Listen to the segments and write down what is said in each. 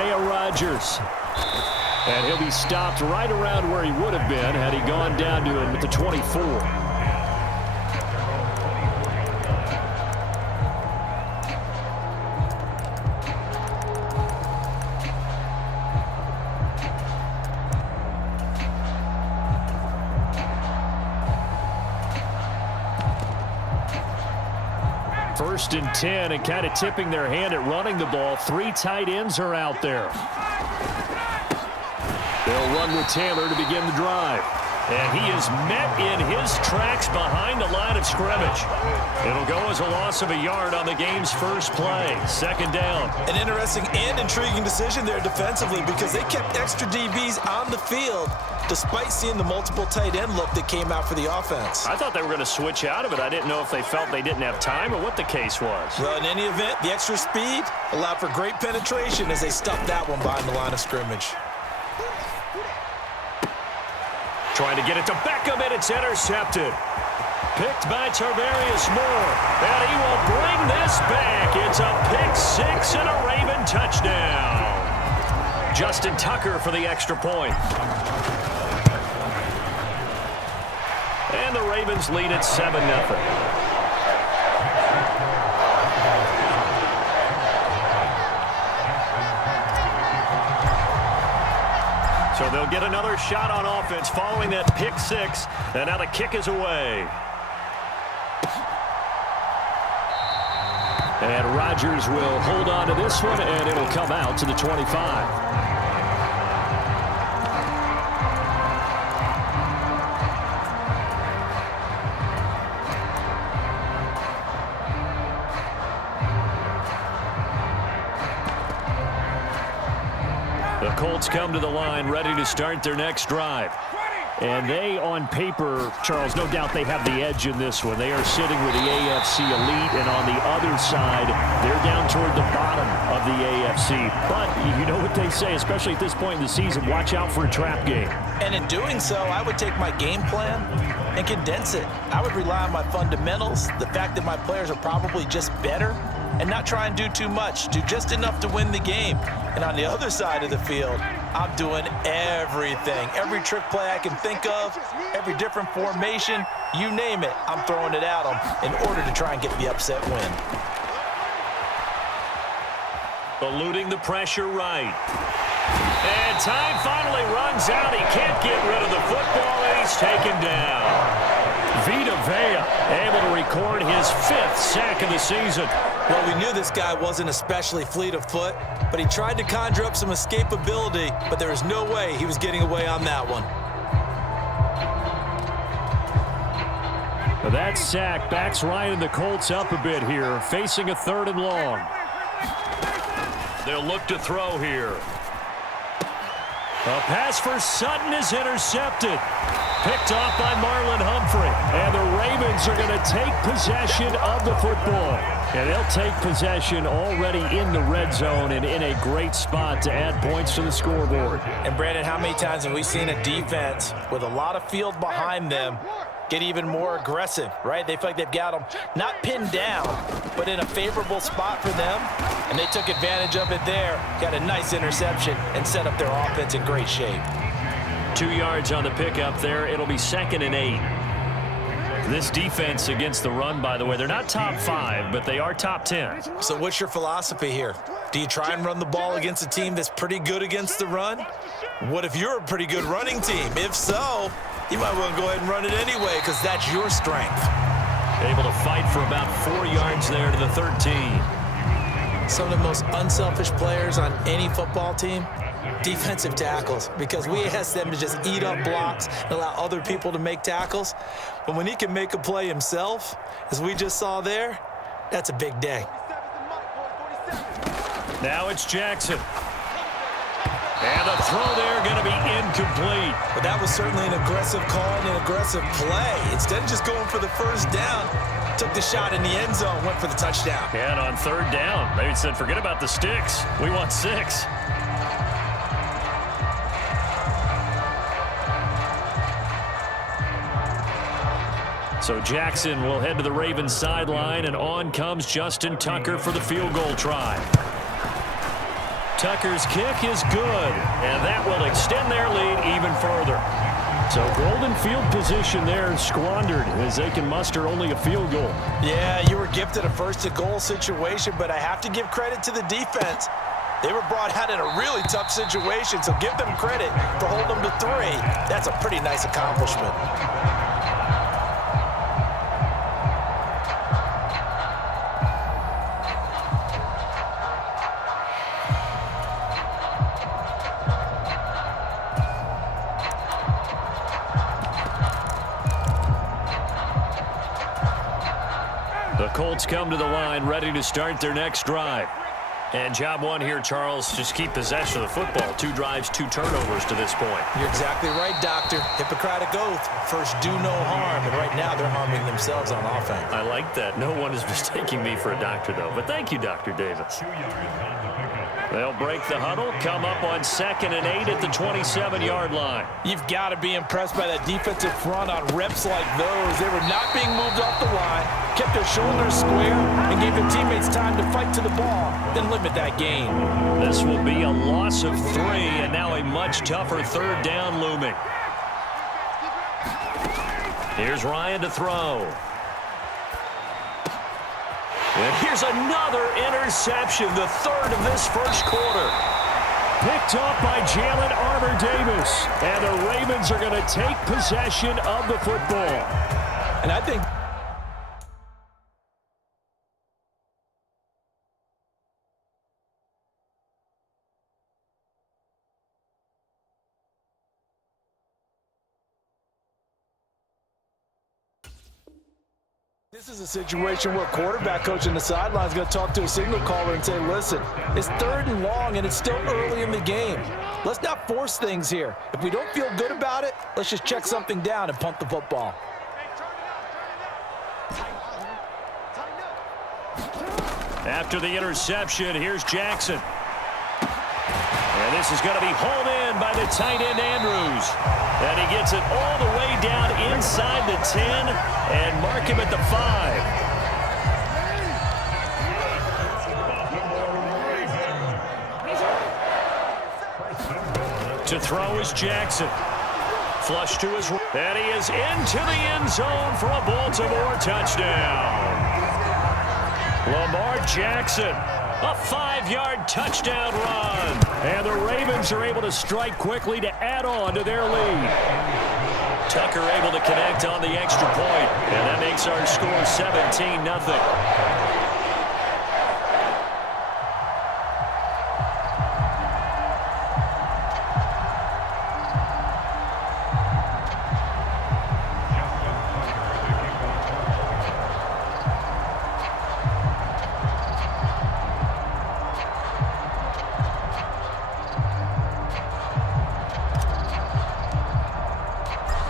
Rodgers. And he'll be stopped right around where he would have been had he gone down to him at the 24. First and 10, and kind of tipping their hand at running the ball. 3 tight ends are out there. They'll run with Taylor to begin the drive. And he is met in his tracks behind the line of scrimmage. It'll go as a loss of a yard on the game's first play. Second down. An interesting and intriguing decision there defensively because they kept extra DBs on the field despite seeing the multiple tight end look that came out for the offense. I thought they were going to switch out of it. I didn't know if they felt they didn't have time or what the case was. Well, in any event, the extra speed allowed for great penetration as they stuffed that one behind the line of scrimmage. Trying to get it to Beckham, and it's intercepted. Picked by Tarvarius Moore, and he will bring this back. It's a pick 6 and a Raven touchdown. Justin Tucker for the extra point. And the Ravens lead at 7-0. So they'll get another shot on offense following that pick 6, and now the kick is away. And Rodgers will hold on to this one, and it'll come out to the 25. The Colts come to the line ready to start their next drive. And they, on paper, Charles, no doubt they have the edge in this one. They are sitting with the AFC elite, and on the other side, they're down toward the bottom of the AFC. But you know what they say, especially at this point in the season, watch out for a trap game. And in doing so, I would take my game plan and condense it. I would rely on my fundamentals, the fact that my players are probably just better, and not try and do too much, do just enough to win the game. And on the other side of the field, I'm doing everything. Every trick play I can think of, every different formation, you name it, I'm throwing it at them in order to try and get the upset win. Eluding the pressure right. And time finally runs out. He can't get rid of the football, and he's taken down. Vita Vea able to record his 5th sack of the season. Well, we knew this guy wasn't especially fleet of foot, but he tried to conjure up some escapability, but there was no way he was getting away on that one. That sack backs Ryan and the Colts up a bit here, facing a 3rd and long. They'll look to throw here. A pass for Sutton is intercepted. Picked off by Marlon Humphrey. And the Ravens are going to take possession of the football. And they'll take possession already in the red zone and in a great spot to add points to the scoreboard. And Brandon, how many times have we seen a defense with a lot of field behind them get even more aggressive, right? They feel like they've got them not pinned down, but in a favorable spot for them. And they took advantage of it there, got a nice interception, and set up their offense in great shape. 2 yards on the pickup there. It'll be 2nd and 8. This defense against the run, by the way, they're not top 5, but they are top 10. So what's your philosophy here? Do you try and run the ball against a team that's pretty good against the run? What if you're a pretty good running team? If so, you might want to go ahead and run it anyway because that's your strength. Able to fight for about 4 yards there to the 13. Some of the most unselfish players on any football team, defensive tackles, because we ask them to just eat up blocks and allow other people to make tackles. But when he can make a play himself, as we just saw there, that's a big day. Now it's Jackson. And the throw there going to be incomplete. But that was certainly an aggressive call and an aggressive play. Instead of just going for the first down, took the shot in the end zone, went for the touchdown. And on 3rd down, they said, forget about the sticks. We want 6. So Jackson will head to the Ravens sideline, and on comes Justin Tucker for the field goal try. Tucker's kick is good, and that will extend their lead even further. So golden field position there squandered as they can muster only a field goal. Yeah, you were gifted a first-and-goal situation, but I have to give credit to the defense. They were brought out in a really tough situation, so give them credit for holding them to 3. That's a pretty nice accomplishment. The Colts come to the line, ready to start their next drive. And job one here, Charles, just keep possession of the football. 2 drives, 2 turnovers to this point. You're exactly right, Doctor. Hippocratic oath. First, do no harm. And right now, they're harming themselves on offense. I like that. No one is mistaking me for a doctor, though. But thank you, Dr. Davis. They'll break the huddle, come up on 2nd and 8 at the 27-yard line. You've got to be impressed by that defensive front on reps like those. They were not being moved off the line, kept their shoulders square, and gave their teammates time to fight to the ball, then limit that gain. This will be a loss of 3, and now a much tougher 3rd down looming. Here's Ryan to throw. And here's another interception, the 3rd of this first quarter. Picked up by Jalen Armour-Davis. And the Ravens are going to take possession of the football. And I think this is a situation where quarterback coach in the sideline is going to talk to a signal caller and say, listen, it's 3rd and long and it's still early in the game. Let's not force things here. If we don't feel good about it, let's just check something down and punt the football. After the interception, here's Jackson. And this is going to be hauled in by the tight end, Andrews. And he gets it all the way down inside the 10 and mark him at the 5. To throw is Jackson. Flush to his right. And he is into the end zone for a Baltimore touchdown. Lamar Jackson. A 5-yard touchdown run. And the Ravens are able to strike quickly to add on to their lead. Tucker able to connect on the extra point. And that makes our score 17-0.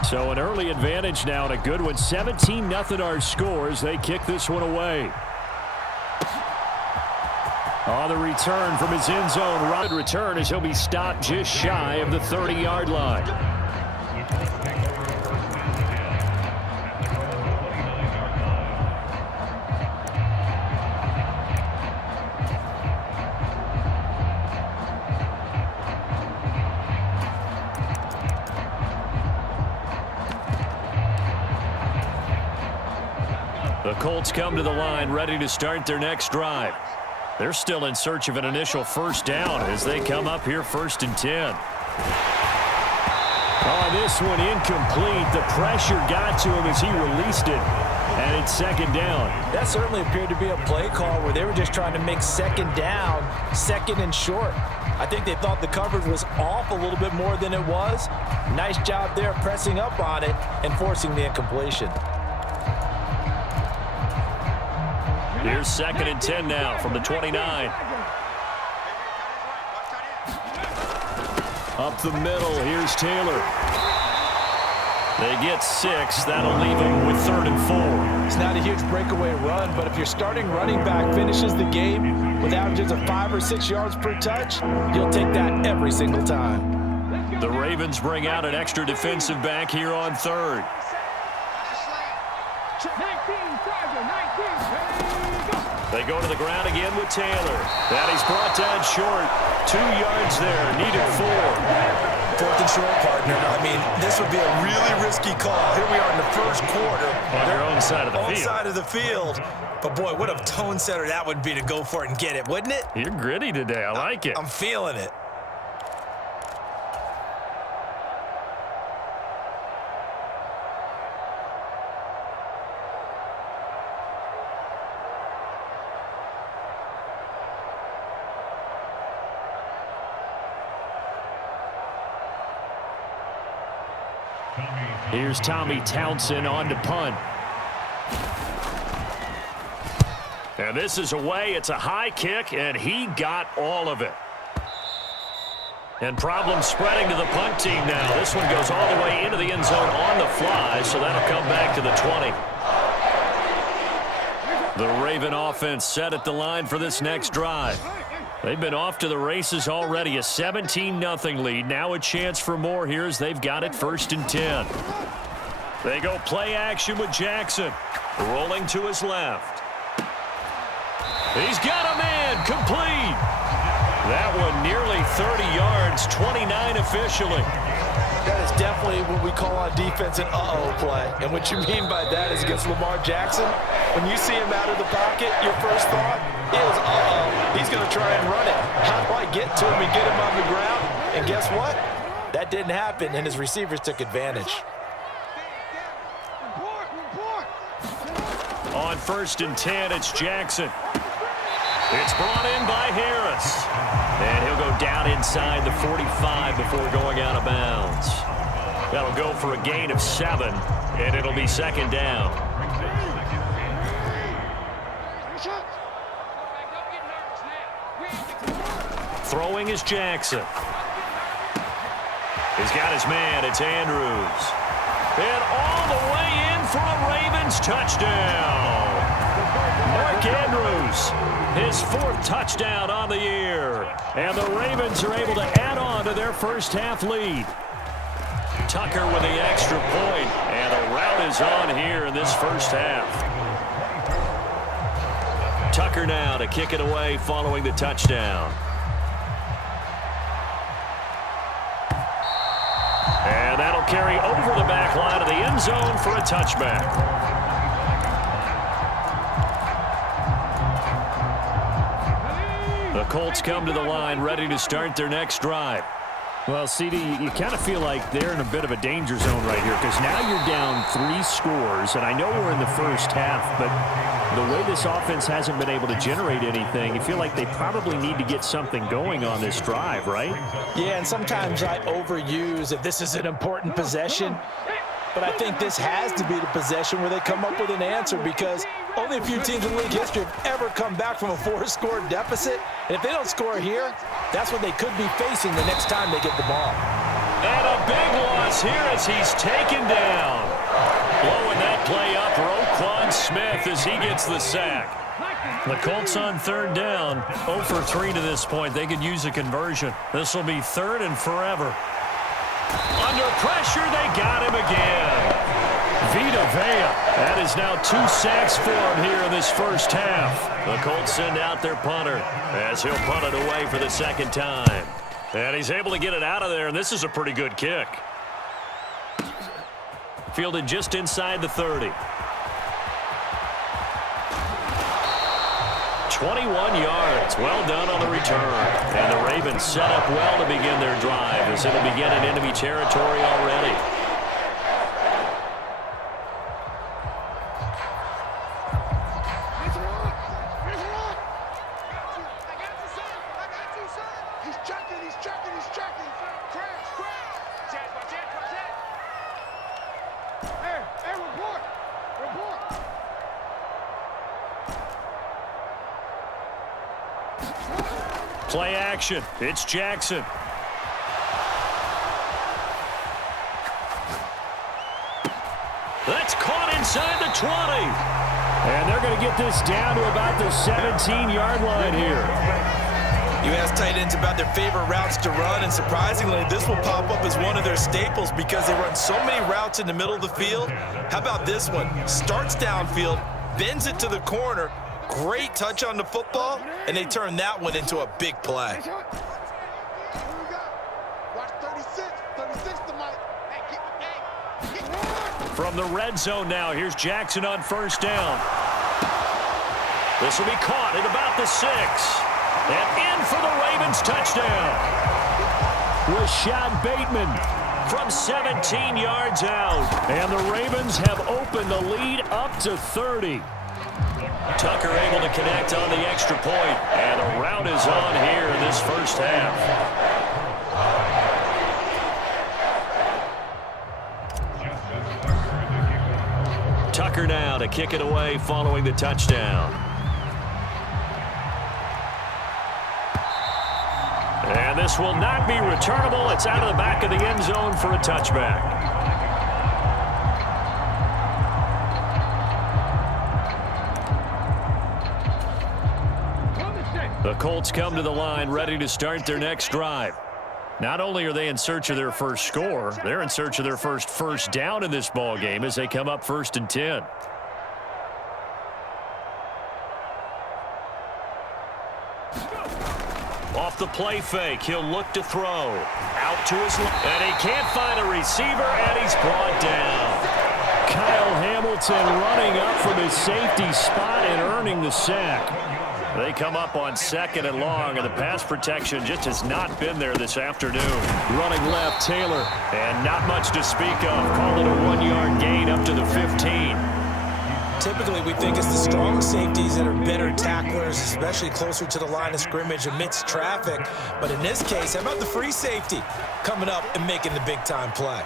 So an early advantage now and a good one. 17-0 our scores. They kick this one away. On the return from his end zone. Right return as he'll be stopped just shy of the 30-yard line. The Colts come to the line, ready to start their next drive. They're still in search of an initial first down as they come up here 1st and 10. Oh, this one incomplete. The pressure got to him as he released it, and it's 2nd down. That certainly appeared to be a play call where they were just trying to make 2nd down, 2nd and short. I think they thought the coverage was off a little bit more than it was. Nice job there pressing up on it and forcing the incompletion. Here's 2nd and 10 now from the 29. Up the middle, here's Taylor. They get 6. That'll leave them with 3rd and 4. It's not a huge breakaway run, but if your starting running back finishes the game with averages of 5 or 6 yards per touch, you'll take that every single time. The Ravens bring out an extra defensive back here on 3rd. 19, 19, ready, go. They go to the ground again with Taylor. That he's brought down short. 2 yards there, needed 4. 4th and short, partner. I mean, this would be a really risky call. Here we are in the first quarter. On their own side of the field. Own side of the field. But, boy, what a tone setter that would be to go for it and get it, wouldn't it? You're gritty today. I like it. I'm feeling it. Here's Tommy Townsend on to punt. And this is away. It's a high kick, and he got all of it. And problems spreading to the punt team now. This one goes all the way into the end zone on the fly, so that'll come back to the 20. The Raven offense set at the line for this next drive. They've been off to the races already. A 17-0 lead. Now a chance for more here as they've got it 1st and 10. They go play action with Jackson. Rolling to his left. He's got a man complete. That one nearly 30 yards, 29 officially. That is definitely what we call on defense an uh-oh play. And what you mean by that is against Lamar Jackson, when you see him out of the pocket, your first thought is, uh-oh, he's going to try and run it. How do I get to him and get him on the ground? And guess what? That didn't happen, and his receivers took advantage. On 1st and 10, it's Jackson. It's brought in by Harris. And he'll go down inside the 45 before going out of bounds. That'll go for a gain of 7, and it'll be 2nd down. Throwing is Jackson. He's got his man. It's Andrews. And all the way in for a Ravens touchdown. Mark Andrews, his 4th touchdown on the year. And the Ravens are able to add on to their first half lead. Tucker with the extra point, and the route is on here in this first half. Tucker now to kick it away following the touchdown. And that'll carry over the back line of the end zone for a touchback. The Colts come to the line ready to start their next drive. Well, CD, you kind of feel like they're in a bit of a danger zone right here because now you're down 3 scores, and I know we're in the first half, but the way this offense hasn't been able to generate anything, you feel like they probably need to get something going on this drive, right? Yeah, and sometimes I overuse if this is an important possession, but I think this has to be the possession where they come up with an answer because only a few teams in league history have ever come back from a 4-score deficit. And if they don't score here, that's what they could be facing the next time they get the ball. And a big loss here as he's taken down. Blowing that play up, Roquan Smith as he gets the sack. The Colts on 3rd down, 0 for 3 to this point. They could use a conversion. This will be 3rd and forever. Under pressure, they got him again. Vita Vea. That is now 2 sacks for him here in this first half. The Colts send out their punter as he'll punt it away for the 2nd time. And he's able to get it out of there, and this is a pretty good kick. Fielded just inside the 30. 21 yards. Well done on the return. And the Ravens set up well to begin their drive as it'll begin in enemy territory already. Play action. It's Jackson. That's caught inside the 20. And they're going to get this down to about the 17-yard line here. You ask tight ends about their favorite routes to run, and surprisingly, this will pop up as one of their staples because they run so many routes in the middle of the field. How about this one? Starts downfield, bends it to the corner, great touch on the football, and they turned that one into a big play. From the red zone now, here's Jackson on first down. This will be caught at about the 6. And in for the Ravens touchdown. Rashad Bateman from 17 yards out. And the Ravens have opened the lead up to 30. Tucker able to connect on the extra point. And a rout is on here in this first half. Tucker now to kick it away following the touchdown. And this will not be returnable. It's out of the back of the end zone for a touchback. The Colts come to the line ready to start their next drive. Not only are they in search of their first score, they're in search of their first down in this ball game as they come up 1st and 10. Off the play fake, he'll look to throw. Out to his left, and he can't find a receiver, and he's brought down. Kyle Hamilton running up from his safety spot and earning the sack. They come up on 2nd and long, and the pass protection just has not been there this afternoon. Running left, Taylor, and not much to speak of. Call it a 1-yard gain up to the 15. Typically, we think it's the strong safeties that are better tacklers, especially closer to the line of scrimmage amidst traffic. But in this case, how about the free safety coming up and making the big-time play?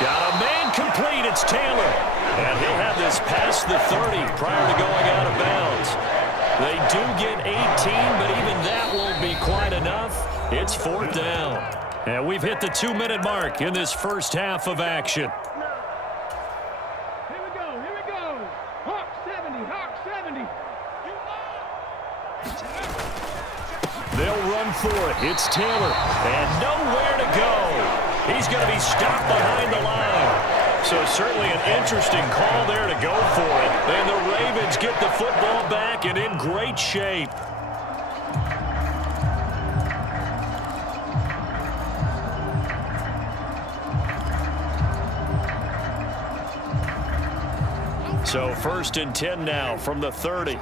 Got a man complete. It's Taylor. And he'll have this past the 30 prior to going out of bounds. They do get 18, but even that won't be quite enough. It's 4th down. And we've hit the 2-minute mark in this first half of action. Here we go. Hawk 70. They'll run for it. It's Taylor. And nowhere to go. He's going to be stopped behind the line. So certainly an interesting call there to go for it. And the Ravens get the football back and in great shape. So 1st and 10 now from the 30.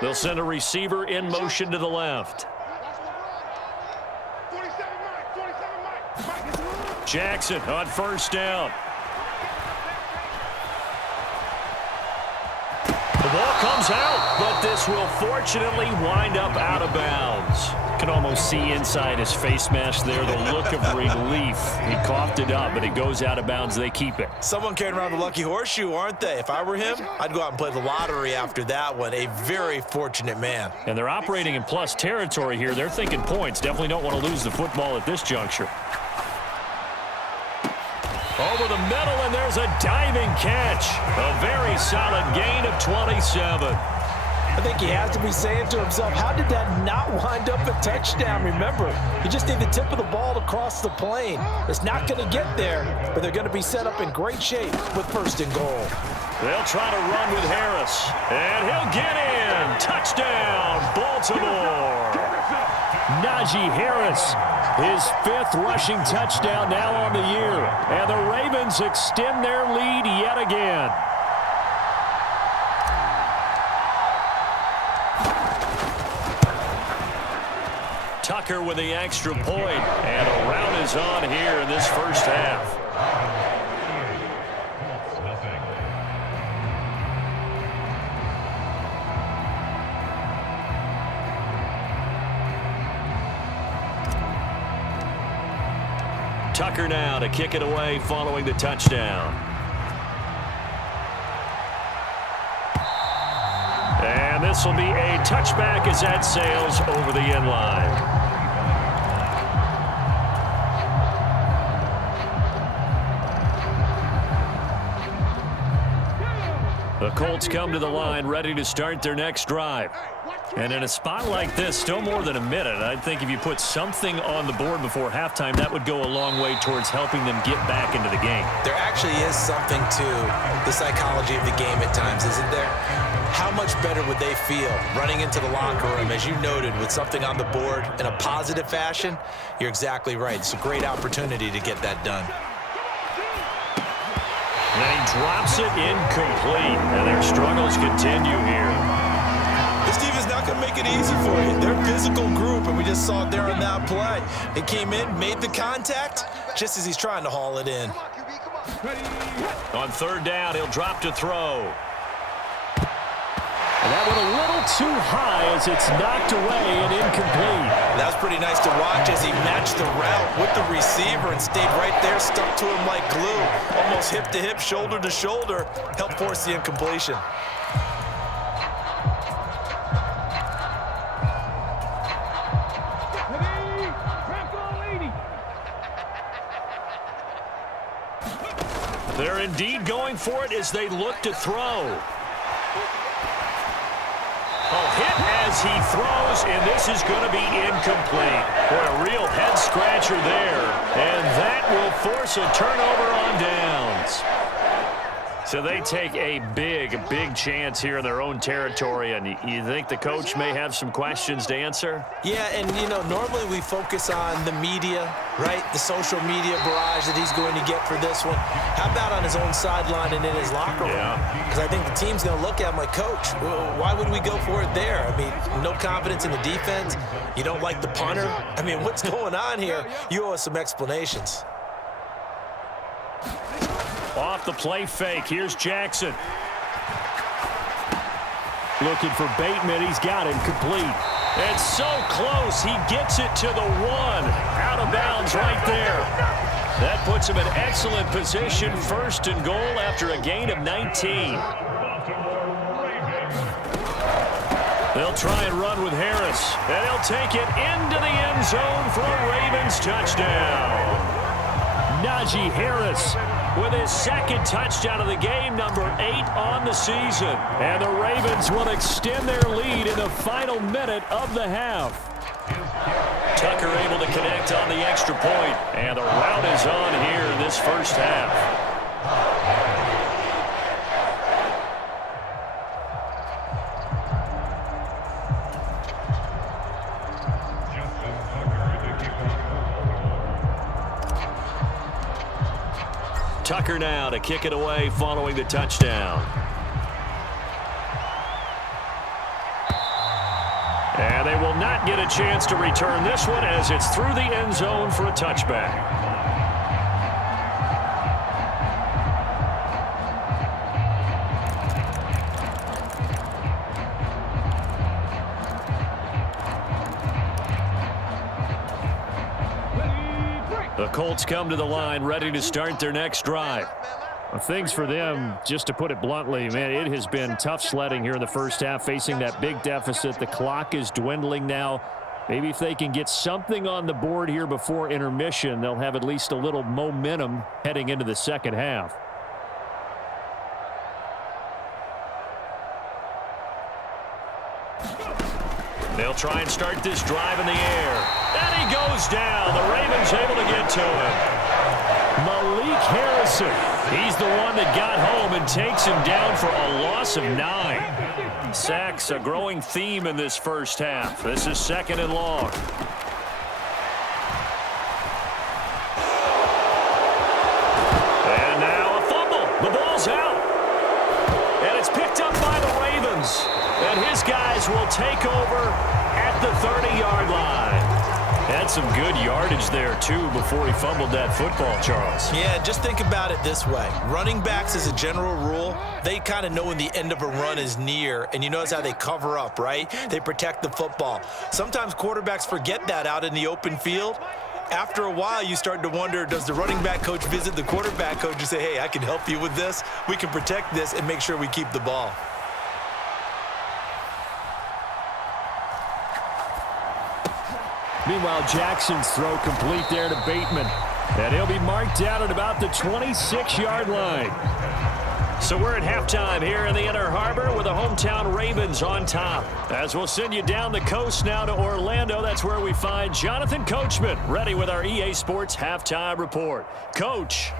They'll send a receiver in motion to the left. Jackson on first down. The ball comes out, but this will fortunately wind up out of bounds. Can almost see inside his face mask there the look of relief. He coughed it up, but it goes out of bounds. They keep it. Someone carrying around the lucky horseshoe, aren't they? If I were him, I'd go out and play the lottery after that one. A very fortunate man. And they're operating in plus territory here. They're thinking points. Definitely don't want to lose the football at this juncture. Over the middle, and there's a diving catch. A very solid gain of 27. I think he has to be saying to himself, how did that not wind up a touchdown? Remember, you just need the tip of the ball to cross the plane. It's not going to get there, but they're going to be set up in great shape with 1st and goal. They'll try to run with Harris, and he'll get in. Touchdown, Baltimore. Najee Harris, his 5th rushing touchdown now on the year. And the Ravens extend their lead yet again. Tucker with the extra point, and a rout is on here in this first half. Tucker now to kick it away following the touchdown. And this will be a touchback as that sails over the end line. The Colts come to the line ready to start their next drive. And in a spot like this, still more than a minute, I think if you put something on the board before halftime, that would go a long way towards helping them get back into the game. There actually is something to the psychology of the game at times, isn't there? How much better would they feel running into the locker room, as you noted, with something on the board in a positive fashion? You're exactly right. It's a great opportunity to get that done. And then he drops it incomplete, and their struggles continue here. This defense not going to make it easy for you. They're a physical group, and we just saw it there on that play. It came in, made the contact, just as he's trying to haul it in. On third down, he'll drop to throw. And that went a little too high as it's knocked away and incomplete. That was pretty nice to watch as he matched the route with the receiver and stayed right there, stuck to him like glue. Almost hip to hip, shoulder to shoulder, helped force the incompletion. They're indeed going for it as they look to throw. Hit as he throws, and this is going to be incomplete. Boy, a real head-scratcher there, and that will force a turnover on downs. So they take a big chance here in their own territory, and you think the coach may have some questions to answer? Yeah, and, normally we focus on the media, right? The social media barrage that he's going to get for this one. How about on his own sideline and in his locker room? Yeah. Because I think the team's going to look at him like, Coach, why would we go for it there? I mean, no confidence in the defense. You don't like the punter. I mean, what's going on here? You owe us some explanations. Off the play fake, here's Jackson. Looking for Bateman, he's got him complete. And so close, he gets it to the one. Out of bounds right there. That puts him in excellent position, first and goal after a gain of 19. They'll try and run with Harris, and he'll take it into the end zone for a Ravens touchdown. Najee Harris with his second touchdown of the game, number 8 on the season. And the Ravens will extend their lead in the final minute of the half. Tucker able to connect on the extra point, and the rout is on here in this first half. Tucker now to kick it away following the touchdown. And they will not get a chance to return this one as it's through the end zone for a touchback. The Colts come to the line, ready to start their next drive. Well, things for them, just to put it bluntly, man, it has been tough sledding here in the first half, facing that big deficit. The clock is dwindling now. Maybe if they can get something on the board here before intermission, they'll have at least a little momentum heading into the second half. They'll try and start this drive in the air. And he goes down. The Ravens able to get to him. Malik Harrison. He's the one that got home and takes him down for a loss of 9. Sacks, a growing theme in this first half. This is second and long. And now a fumble. The ball's out. And it's picked up by the Ravens. And his guys will take over at the 30-yard line. Had some good yardage there, too, before he fumbled that football, Charles. Yeah, just think about it this way. Running backs, as a general rule, they kind of know when the end of a run is near, and you notice how they cover up, right? They protect the football. Sometimes quarterbacks forget that out in the open field. After a while, you start to wonder, does the running back coach visit the quarterback coach and say, hey, I can help you with this. We can protect this and make sure we keep the ball. Meanwhile, Jackson's throw complete there to Bateman. And he'll be marked down at about the 26-yard line. So we're at halftime here in the Inner Harbor with the hometown Ravens on top. As we'll send you down the coast now to Orlando, that's where we find Jonathan Coachman ready with our EA Sports halftime report. Coach.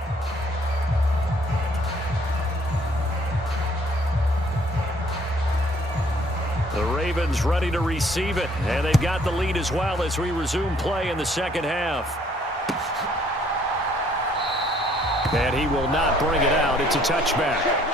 The Ravens ready to receive it, and they've got the lead as well as we resume play in the second half. And he will not bring it out. It's a touchback.